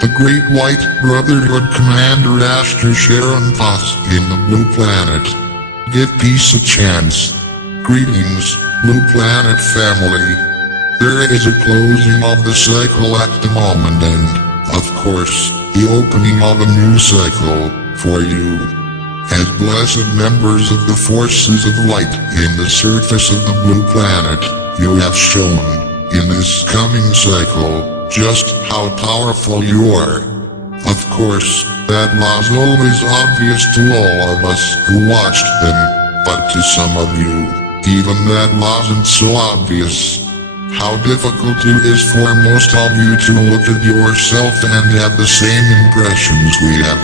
The Great White Brotherhood Commander Ashtar Sheran paused in the Blue Planet. Give peace a chance. Greetings, Blue Planet family. There is a closing of the cycle at the moment and, of course, the opening of a new cycle for you. As blessed members of the forces of light in the surface of the Blue Planet, you have shown, in this coming cycle, just how powerful you are. Of course, that was always obvious to all of us who watched them, but to some of you, even that wasn't so obvious. How difficult it is for most of you to look at yourself and have the same impressions we have.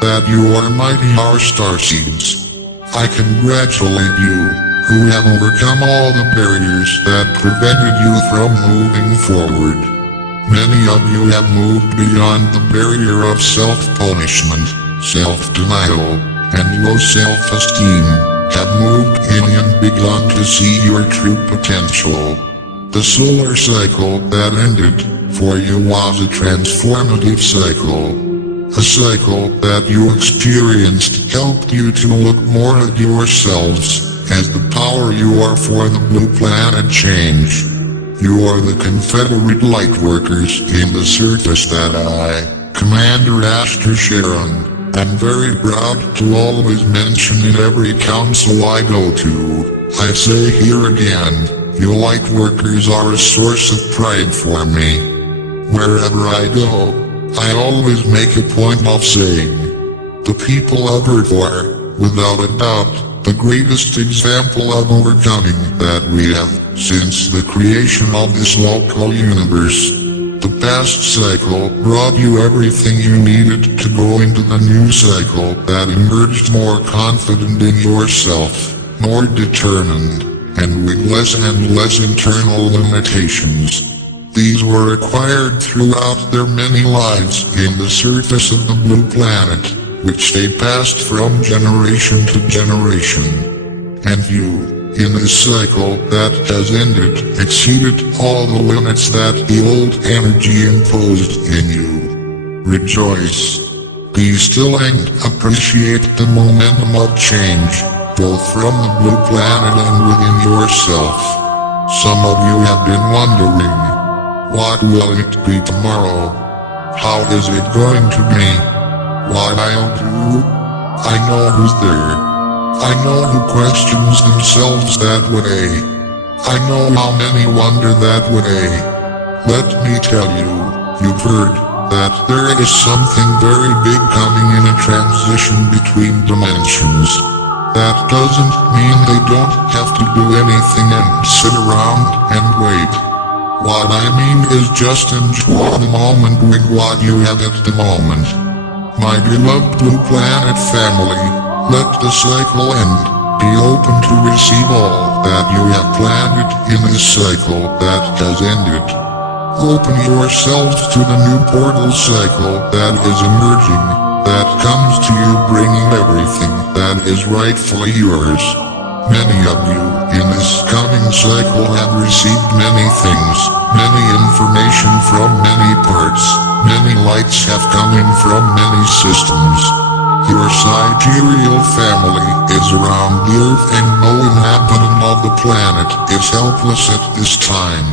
That you are mighty Ashtar seeds. I congratulate you, who have overcome all the barriers that prevented you from moving forward. Many of you have moved beyond the barrier of self-punishment, self-denial, and low self-esteem, have moved in and begun to see your true potential. The solar cycle that ended for you was a transformative cycle. A cycle that you experienced helped you to look more at yourselves as the power you are for the Blue Planet change. You are the Confederate Lightworkers in the surface that I, Commander Ashtar Sheran, am very proud to always mention in every council I go to. I say here again, you Lightworkers are a source of pride for me. Wherever I go, I always make a point of saying, the people of Earth are, without a doubt, the greatest example of overcoming that we have since the creation of this local universe. The past cycle brought you everything you needed to go into the new cycle that emerged more confident in yourself, more determined, and with less and less internal limitations. These were acquired throughout their many lives in the surface of the Blue Planet, which they passed from generation to generation. And you, in this cycle that has ended, exceeded all the limits that the old energy imposed in you. Rejoice. Be still and appreciate the momentum of change, both from the Blue Planet and within yourself. Some of you have been wondering, what will it be tomorrow? How is it going to be? What I'll do? I know who's there. I know who questions themselves that way. I know how many wonder that way. Let me tell you, you've heard that there is something very big coming in a transition between dimensions. That doesn't mean they don't have to do anything and sit around and wait. What I mean is just enjoy the moment with what you have at the moment. My beloved Blue Planet family, let the cycle end. Be open to receive all that you have planted in this cycle that has ended. Open yourselves to the new portal cycle that is emerging, that comes to you bringing everything that is rightfully yours. Many of you in this coming cycle have received many things, many information from many parts, many lights have come in from many systems. Your sidereal family is around the Earth and no inhabitant of the planet is helpless at this time.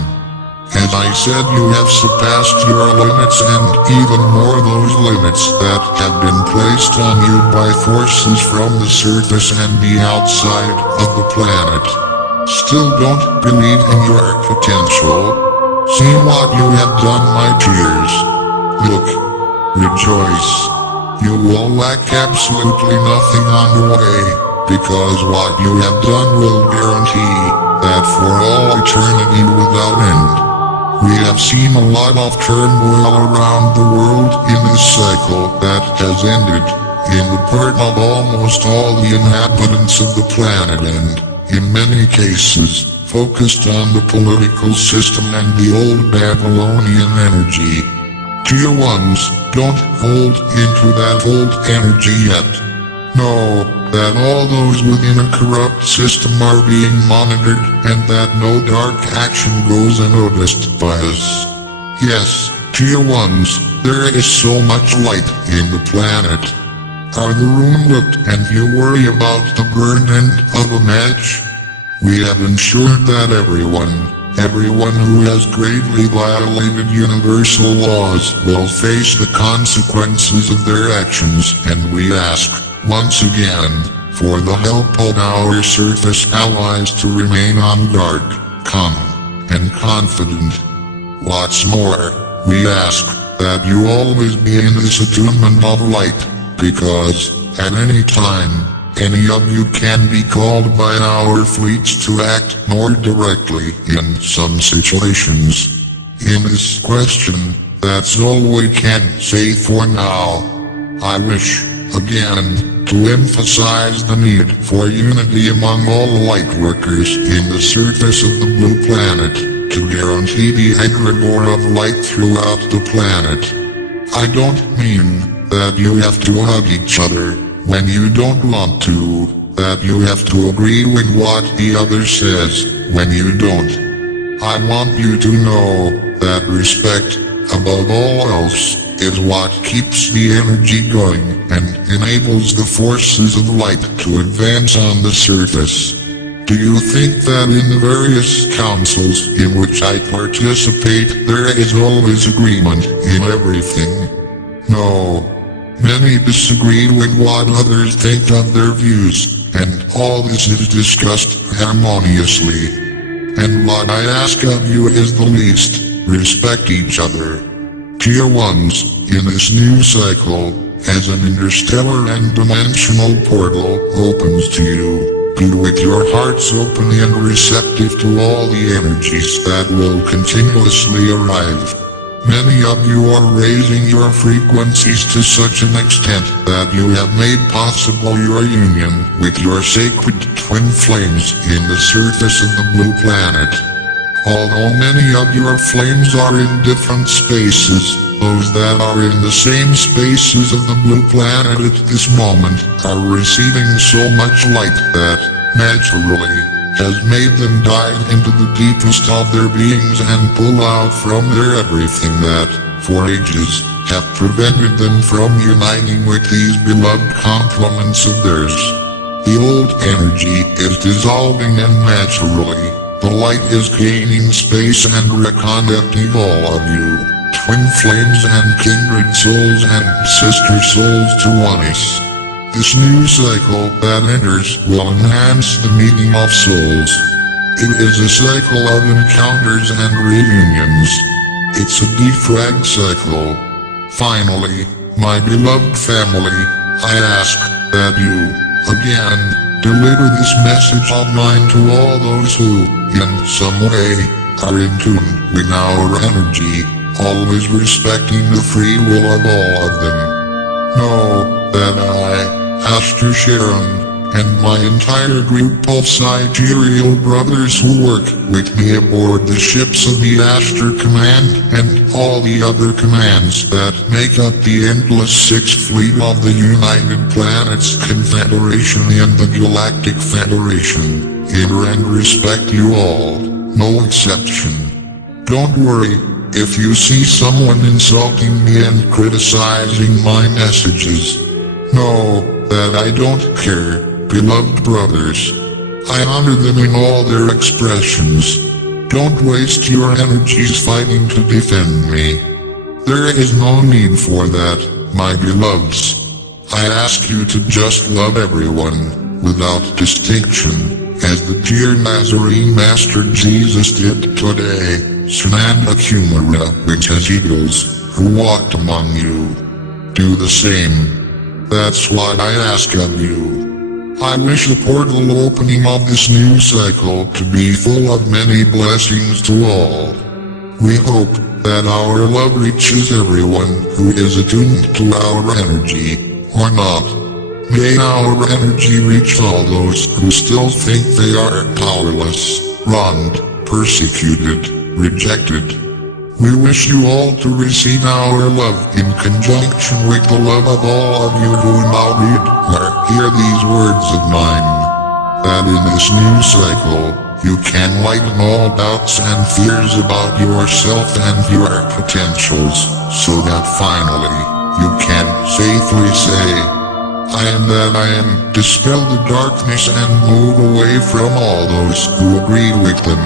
As I said, you have surpassed your limits and even more those limits that have been placed on you by forces from the surface and the outside of the planet. Still don't believe in your potential? See what you have done, my dears. Look. Rejoice. You will lack absolutely nothing on the way, because what you have done will guarantee that for all eternity without end. We have seen a lot of turmoil around the world in this cycle that has ended, in the part of almost all the inhabitants of the planet and, in many cases, focused on the political system and the old Babylonian energy. Dear ones, don't hold into that old energy yet. Know that all those within a corrupt system are being monitored and that no dark action goes unnoticed by us. Yes, dear ones, There is so much light in the planet. Are the room lit and you worry about the burn end of a match? We have ensured that everyone who has gravely violated universal laws will face the consequences of their actions, and we ask, once again, for the help of our surface allies to remain on guard, calm, and confident. What's more, we ask that you always be in this attunement of light, because, at any time, any of you can be called by our fleets to act more directly in some situations. In this question, that's all we can say for now. I wish, again, to emphasize the need for unity among all lightworkers in the surface of the blue planet, to guarantee the egregore of light throughout the planet. I don't mean that you have to hug each other when you don't want to, that you have to agree with what the other says when you don't. I want you to know that respect, above all else, is what keeps the energy going and enables the forces of light to advance on the surface. Do you think that in the various councils in which I participate there is always agreement in everything? No. Many disagree with what others think of their views, and all this is discussed harmoniously. And what I ask of you is the least: respect each other. Tier 1s, in this new cycle, as an interstellar and dimensional portal opens to you, be with your hearts open and receptive to all the energies that will continuously arrive. Many of you are raising your frequencies to such an extent that you have made possible your union with your sacred twin flames in the surface of the blue planet. Although many of your flames are in different spaces, those that are in the same spaces of the blue planet at this moment are receiving so much light that, naturally, has made them dive into the deepest of their beings and pull out from their everything that, for ages, have prevented them from uniting with these beloved complements of theirs. The old energy is dissolving and naturally, the light is gaining space and reconnecting all of you, twin flames and kindred souls and sister souls to oneness. This new cycle that enters will enhance the meeting of souls. It is a cycle of encounters and reunions. It's a defrag cycle. Finally, my beloved family, I ask that you, again, deliver this message of mine to all those who, in some way, are in tune with our energy, always respecting the free will of all of them. Know that I, Ashtar Sheran, and my entire group of sidereal brothers who work with me aboard the ships of the Ashtar Command and all the other commands that make up the endless Sixth Fleet of the United Planets Confederation and the Galactic Federation, honor and respect you all, no exception. Don't worry if you see someone insulting me and criticizing my messages. Know that I don't care, beloved brothers. I honor them in all their expressions. Don't waste your energies fighting to defend me. There is no need for that, my beloveds. I ask you to just love everyone, without distinction, as the dear Nazarene Master Jesus did today, Sananda Kumara with his eagles, who walked among you. Do the same. That's what I ask of you. I wish the portal opening of this new cycle to be full of many blessings to all. We hope that our love reaches everyone who is attuned to our energy, or not. May our energy reach all those who still think they are powerless, wronged, persecuted, rejected. We wish you all to receive our love in conjunction with the love of all of you who now read or hear these words of mine. That in this new cycle, You can lighten all doubts and fears about yourself and your potentials, so that finally, you can safely say, I am that I am, dispel the darkness and move away from all those who agree with them.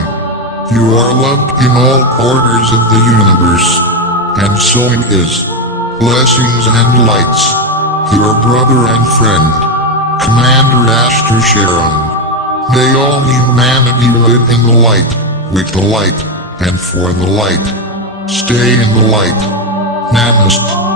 You are loved in all corners of the universe, and so it is. Blessings and lights. Your brother and friend, Commander Ashtar Sheran. May all humanity live in the light, with the light, and for the light. Stay in the light. Namaste.